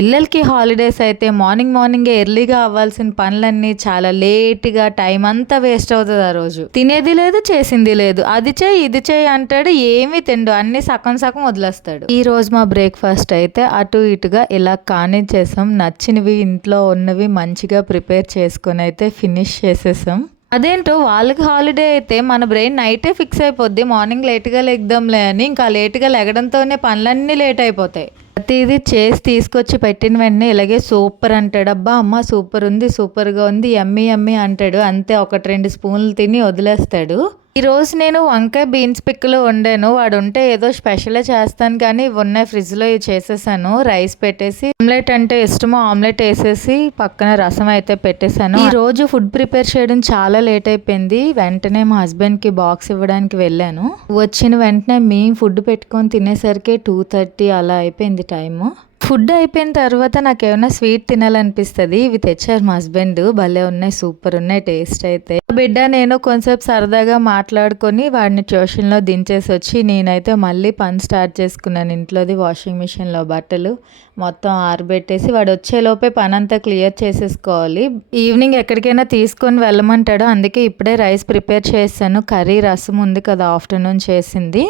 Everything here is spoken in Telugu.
పిల్లలకి హాలిడేస్ అయితే మార్నింగ్ మార్నింగ్ ఎర్లీగా అవ్వాల్సిన పనులన్నీ చాలా లేట్గా టైం అంతా వేస్ట్ అవుతుంది ఆ రోజు. తినేది లేదు చేసింది లేదు. అది చేయి ఇది చేయి అంటాడు ఏమీ తిండు. అన్ని సగం సగం వదిలేస్తాడు. ఈ రోజు మా బ్రేక్ఫాస్ట్ అయితే అటు ఇటుగా ఇలా కానిచ్చేసాం. నచ్చినవి ఇంట్లో ఉన్నవి మంచిగా ప్రిపేర్ చేసుకొని అయితే ఫినిష్ చేసేసాం. అదేంటో వాళ్ళకి హాలిడే అయితే మన బ్రెయిన్ నైటే ఫిక్స్ అయిపోద్ది. మార్నింగ్ లేట్గా లెగ్దాంలే అని ఇంకా లేట్గా లెగడంతోనే పనులన్నీ లేట్ అయిపోతాయి. ప్రతిదీ చేసి తీసుకొచ్చి పెట్టిన వెంటనే ఇలాగే సూపర్ అంటాడు. అబ్బా అమ్మ సూపర్ ఉంది సూపర్గా ఉంది ఎమ్మి ఎమ్మి అంటాడు. అంతే ఒకటి రెండు స్పూన్లు తిని వదిలేస్తాడు. ఈరోజు నేను వంకాయ బీన్స్ పిక్లో వండాను. వాడు ఉంటే ఏదో స్పెషలే చేస్తాను కానీ ఇవి ఉన్నాయి ఫ్రిడ్జ్లో ఇవి చేసేసాను. రైస్ పెట్టేసి ఆమ్లెట్ అంటే ఇష్టమో. ఆమ్లెట్ వేసేసి పక్కన రసం అయితే పెట్టేశాను ఈ రోజు ఫుడ్ ప్రిపేర్ చేయడం చాలా లేట్ అయిపోయింది. వెంటనే మా హస్బెండ్కి బాక్స్ ఇవ్వడానికి వెళ్ళాను. వచ్చిన వెంటనే మేము ఫుడ్ పెట్టుకొని తినేసరికి టూ థర్టీ అలా అయిపోయింది టైము. ఫుడ్ అయిపోయిన తర్వాత నాకు ఏమైనా స్వీట్ తినాలనిపిస్తుంది ఇవి తెచ్చారు మా హస్బెండ్. భలే ఉన్నాయి సూపర్ ఉన్నాయి టేస్ట్ అయితే. బిడ్డ నేను కొంచెంసేపు సరదాగా మాట్లాడుకొని వాడిని ట్యూషన్లో దించేసి వచ్చి నేనైతే మళ్ళీ పని స్టార్ట్ చేసుకున్నాను ఇంట్లోది వాషింగ్ మిషన్లో బట్టలు. మొత్తం ఆరబెట్టేసి వాడు వచ్చేలోపే పని అంతా క్లియర్ చేసేసుకోవాలి. ఈవినింగ్ ఎక్కడికైనా తీసుకొని వెళ్ళమంటాడు అందుకే ఇప్పుడే రైస్ ప్రిపేర్ చేశాను. కర్రీ రసం ఉంది కదా ఆఫ్టర్నూన్ చేసింది.